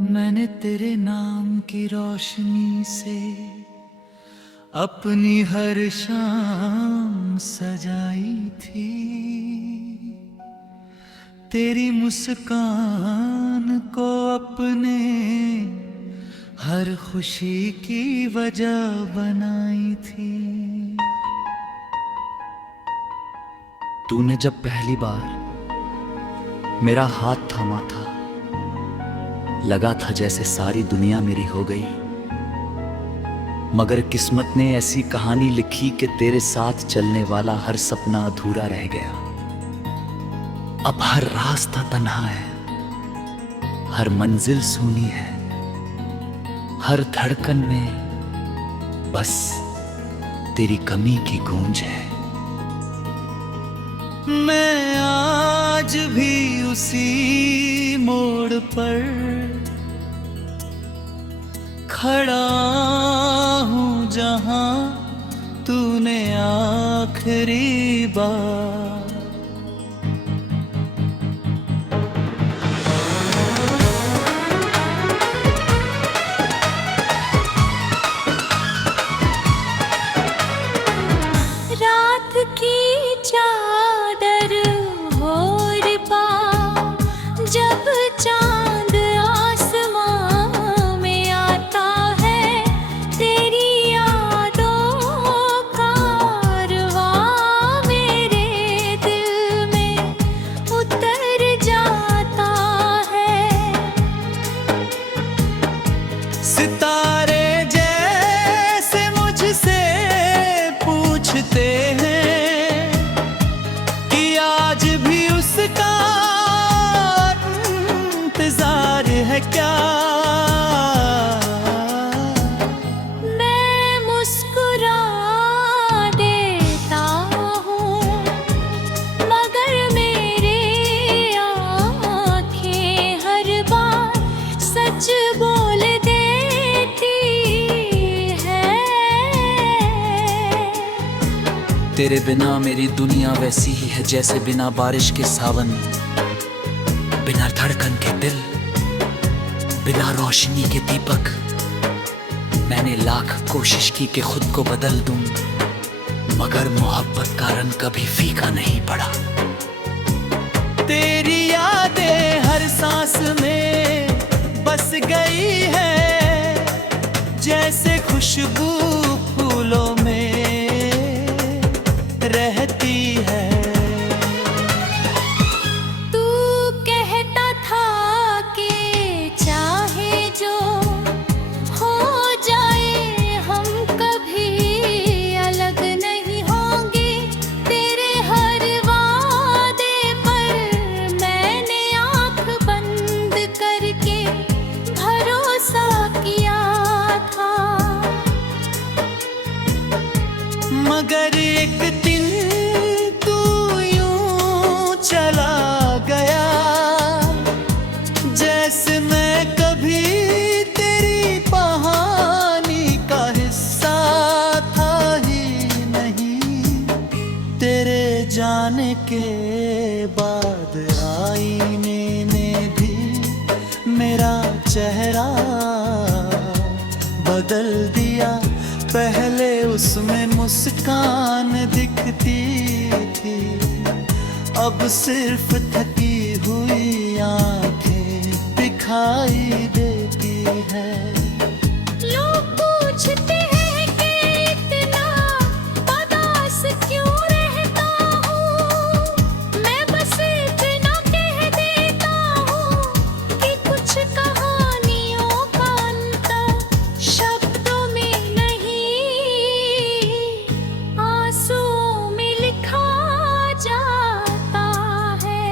मैंने तेरे नाम की रोशनी से अपनी हर शाम सजाई थी। तेरी मुस्कान को अपने हर खुशी की वजह बनाई थी। तूने जब पहली बार मेरा हाथ थामा था, लगा था जैसे सारी दुनिया मेरी हो गई। मगर किस्मत ने ऐसी कहानी लिखी कि तेरे साथ चलने वाला हर सपना अधूरा रह गया। अब हर रास्ता तन्हा है, हर मंजिल सूनी है, हर धड़कन में बस तेरी कमी की गूंज है। मैं आज भी उसी मोड़ पर खड़ा हूँ जहाँ तूने आखिरी बार रात की चादर ओढ़ पा, जब चांद आसमां में आता है, तेरी यादों का कारवां मेरे दिल में उतर जाता है। सितारे जैसे मुझसे पूछते हैं कि आज भी उसका इंतजार है क्या। मैं मुस्कुरा देता हूँ, मगर मेरे आँखें हर बार सच बोल देती है। तेरे बिना मेरी दुनिया वैसी ही है जैसे बिना बारिश के सावन, बिना धड़कन के दिल, बिना रोशनी के दीपक। मैंने लाख कोशिश की कि खुद को बदल दूं, मगर मोहब्बत का रंग कभी फीका नहीं पड़ा। तेरी यादें हर सांस में बस गई है, जैसे खुशबू फूलों में रहती है। तू कहता था कि चाहे जो हो जाए हम कभी अलग नहीं होंगे। तेरे हर वादे पर मैंने आँख बंद करके भरोसा किया था। मगर एक दिन तू यूं चला गया, जैसे मैं कभी तेरी कहानी का हिस्सा था ही नहीं। तेरे जाने के बाद आईने ने भी मेरा चेहरा बदल दिया। पहले उसमें मुस्कान दिखती थी, अब सिर्फ थकी हुई आंखें दिखाई देती है। लोग पूछते हैं कि इतना उदास क्यों रहता हूँ, मैं बस इतना कह देता हूँ कि कुछ कहानियों का अंत शब्दों में नहीं, आंसुओं में लिखा जाता है।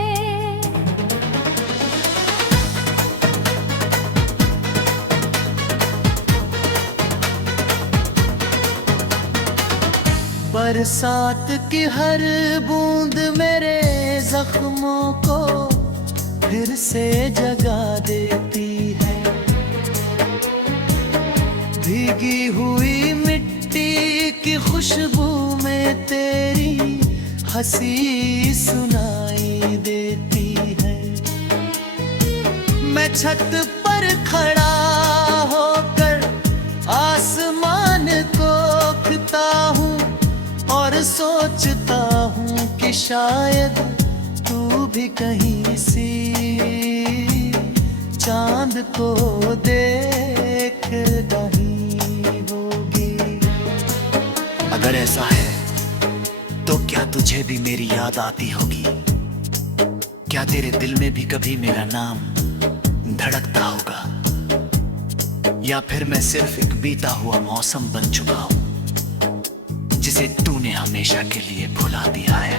बरसात की हर बूंद मेरे जख्मों को फिर से जगा देती है। भीगी हुई मिट्टी की खुशबू में तेरी हंसी सुनाई देती है। मैं छत पर पर खड़ा होकर आसमान को देखता हूँ और सोचता हूँ कि शायद तू भी कहीं सी चांद को देख रही होगी। अगर ऐसा है तो क्या तुझे भी मेरी याद आती होगी? क्या तेरे दिल में भी कभी मेरा नाम धड़कता होगा? या फिर मैं सिर्फ एक बीता हुआ मौसम बन चुका हूं जिसे तूने हमेशा के लिए भुला दिया है।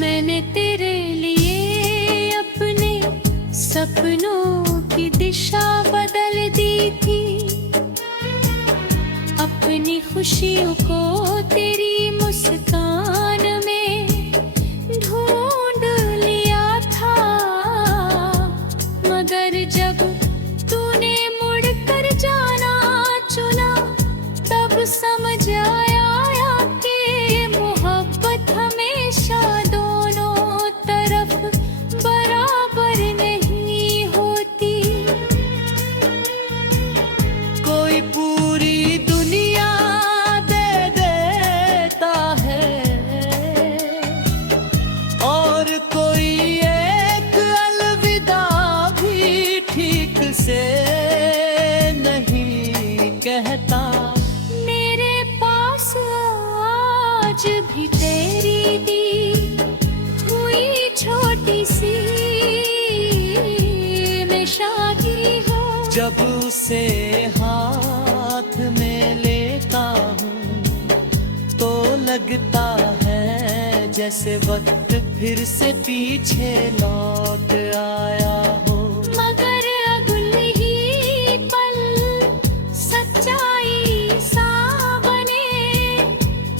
मैंने तेरे लिए अपने सपनों की दिशा बदल दी थी, अपनी खुशियों को तेरी मुस्कान में ढूंढ लिया था। मगर जब तूने मुड़कर जाना चुना तब समझ आया कि मोहब्बत हमेशा दोनों तरफ बराबर नहीं होती। कोई पूरी दुनिया दे देता है और कोई एक अलविदा भी ठीक से नहीं कहता। मेरे पास आज भी तेरी दी हुई छोटी सी निशानी हो। जब उसे हाथ में लेता हूँ तो लगता है जैसे वक्त फिर से पीछे लौट आया हो। मगर अगले ही पल सच्चाई सा बने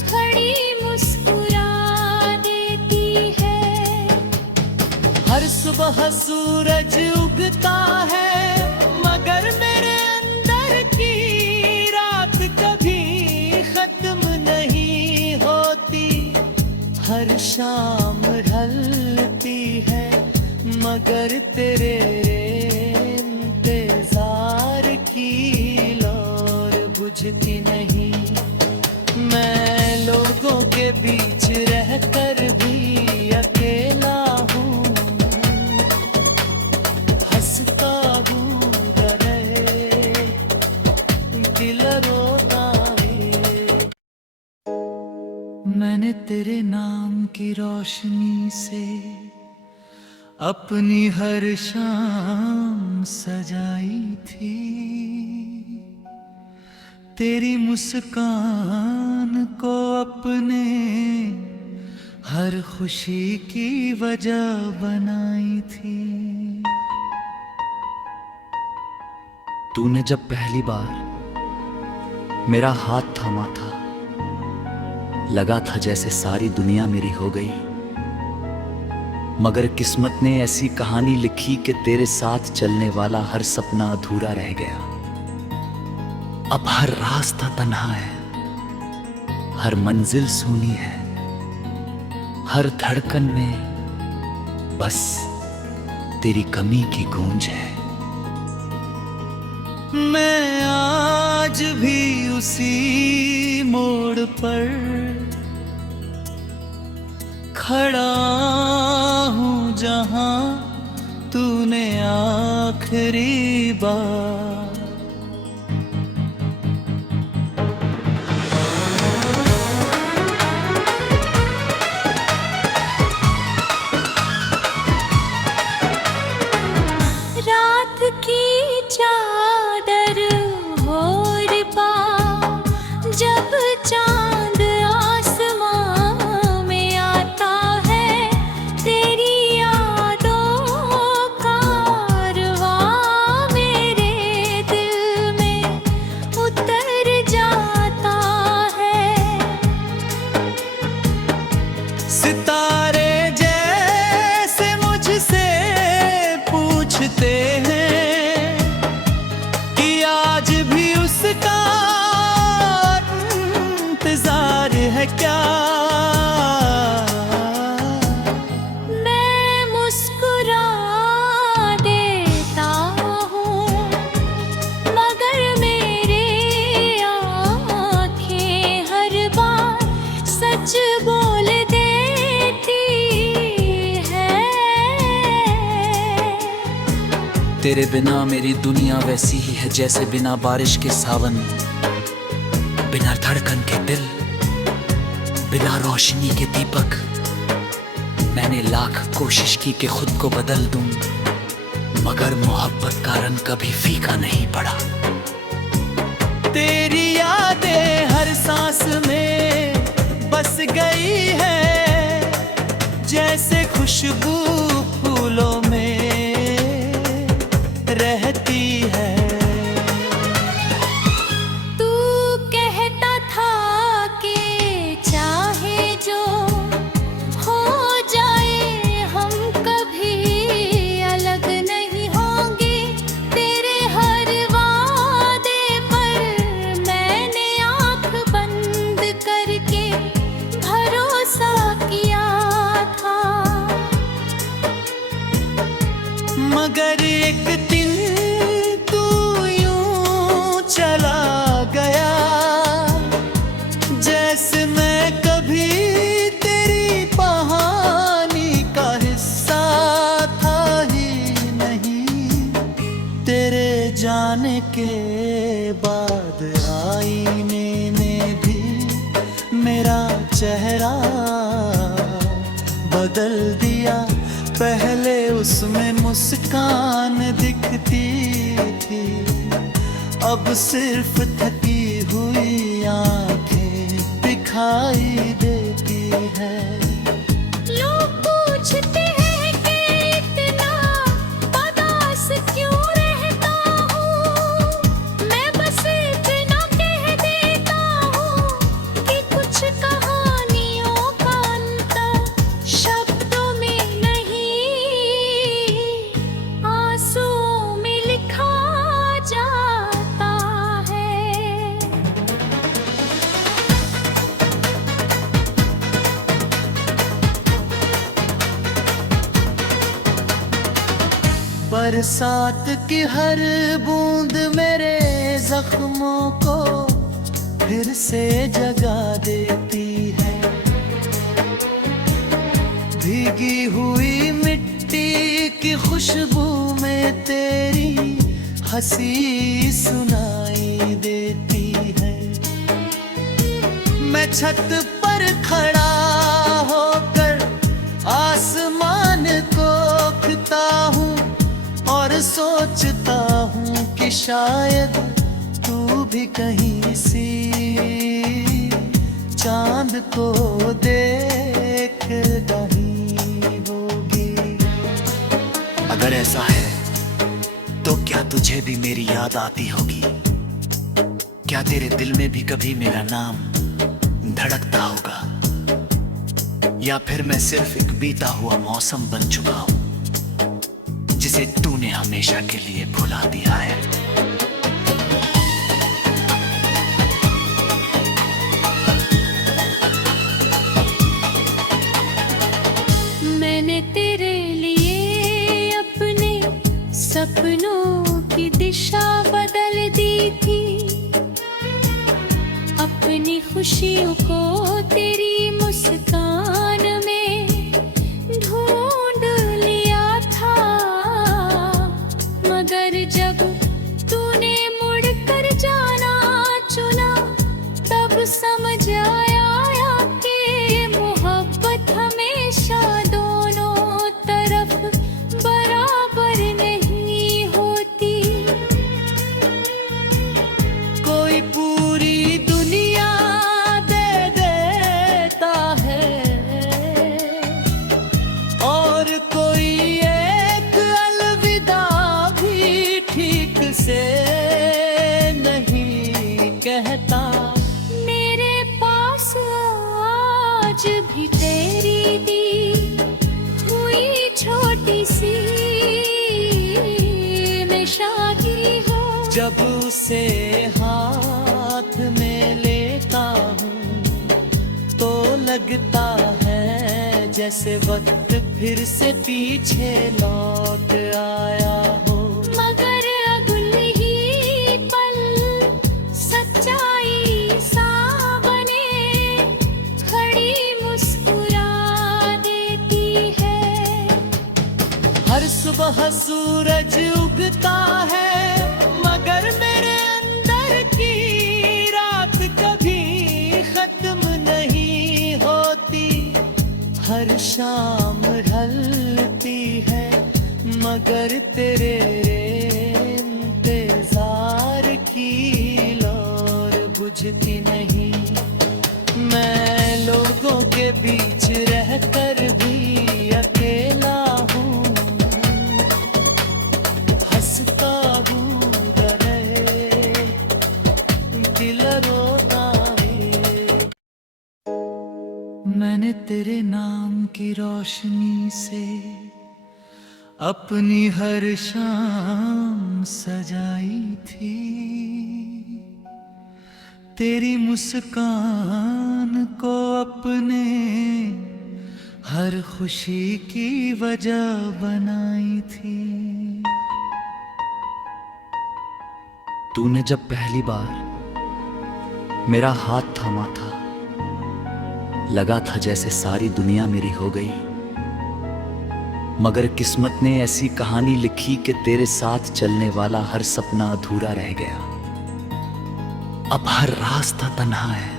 खड़ी मुस्कुरा देती है। हर सुबह सूरज उगता है मगर मेरे अंदर की रात कभी खत्म नहीं होती। हर शाम ढलती है मगर तेरे इंतजार की लौर बुझती नहीं। मैं लोगों के बीच रहकर भी अकेला हूँ, हंसता हूँ डरे दिल रोता है। मैंने तेरे नाम की रोशनी से अपनी हर शाम सजाई थी। तेरी मुस्कान को अपने हर खुशी की वजह बनाई थी। तूने जब पहली बार मेरा हाथ थामा था लगा था जैसे सारी दुनिया मेरी हो गई। मगर किस्मत ने ऐसी कहानी लिखी कि तेरे साथ चलने वाला हर सपना अधूरा रह गया। अब हर रास्ता तन्हा है, हर मंजिल सूनी है, हर धड़कन में बस तेरी कमी की गूंज है। मैं आज भी उसी मोड़ पर खड़ा हूँ जहाँ तूने आखिरी बार रात की चादर ओढ़ पा जब चांद आसमां में आता है, तेरी यादों का कारवां मेरे इंतजार है क्या? मैं मुस्कुरा देता हूँ मगर मेरे आँखें हर बार सच बोल देती है। तेरे बिना मेरी दुनिया वैसी ही है जैसे बिना बारिश के सावन, बिना धड़कन के दिल, बिना रोशनी के दीपक। मैंने लाख कोशिश की कि खुद को बदल दूं, मगर मोहब्बत का रंग कभी फीका नहीं पड़ा। तेरी यादें हर सांस में बस गई है, जैसे खुशबू फूलों में रहती है। तू कहता था कि चाहे जो हो जाए हम कभी अलग नहीं होंगे। तेरे हर वादे पर मैंने आँख बंद करके भरोसा किया था, मगर एक दिन तू यूं चला गया, जैसे मैं कभी तेरी कहानी का हिस्सा था ही नहीं। तेरे जाने के बाद आईने ने भी मेरा चेहरा बदल दिया। पहले उसमें मुस्कान दिखती थी, अब सिर्फ थकी हुई आंखें दिखाई देती है। लोग पूछते हैं कि इतना उदास क्यों रहता हूँ। मैं बस इतना कह देता हूँ कि कुछ कहानियों का अंत शब्दों में नहीं, आंसुओं में लिखा जाता है। बरसात की हर बूंद मेरे जख्मों को फिर से जगा देती है। भीगी हुई मिट्टी की खुशबू में तेरी हंसी सुनाई देती है। मैं छत पर खड़ा होकर आसमान को देखता हूँ और सोचता हूँ कि शायद तू भी कहीं सी चांद को देख रही होगी। अगर ऐसा है तो क्या तुझे भी मेरी याद आती होगी? क्या तेरे दिल में भी कभी मेरा नाम धड़कता होगा? या फिर मैं सिर्फ एक बीता हुआ मौसम बन चुका हूं जिसे तूने हमेशा के लिए भुला दिया है। मैंने तेरे लिए अपने सपनों की दिशा बदल दी थी, अपनी खुशियों को तेरी मुस्कान में ढूंढ लिया था। मगर जब तूने मुड़कर जाना चुना तब समझ आया कि मोहब्बत हमेशा दोनों तरफ बराबर नहीं होती। कोई पूरी दुनिया दे देता है और कोई एक अलविदा भी ठीक से नहीं कहता। मेरे पास आज भी तेरी दी हुई छोटी सी निशानी हो। जब उसे हाथ में लेता हूँ लगता है जैसे वक्त फिर से पीछे लौट आया हो। मगर अगुल ही पल सच्चाई सा बने खड़ी मुस्कुरा देती है। हर सुबह सूरज उगता है मगर मेरे अंदर की रात कभी खत्म नहीं होती। हर शाम ढलती है मगर तेरे इंतजार की लौर बुझती नहीं। मैं लोगों के बीच रहकर भी अकेला हूँ, हंसता हूँ रहे दिल रोता है। मैंने तेरे नाम की रोशनी से अपनी हर शाम सजाई थी। तेरी मुस्कान को अपने हर खुशी की वजह बनाई थी। तूने जब पहली बार मेरा हाथ थामा था, लगा था जैसे सारी दुनिया मेरी हो गई। मगर किस्मत ने ऐसी कहानी लिखी कि तेरे साथ चलने वाला हर सपना अधूरा रह गया। अब हर रास्ता तन्हा है,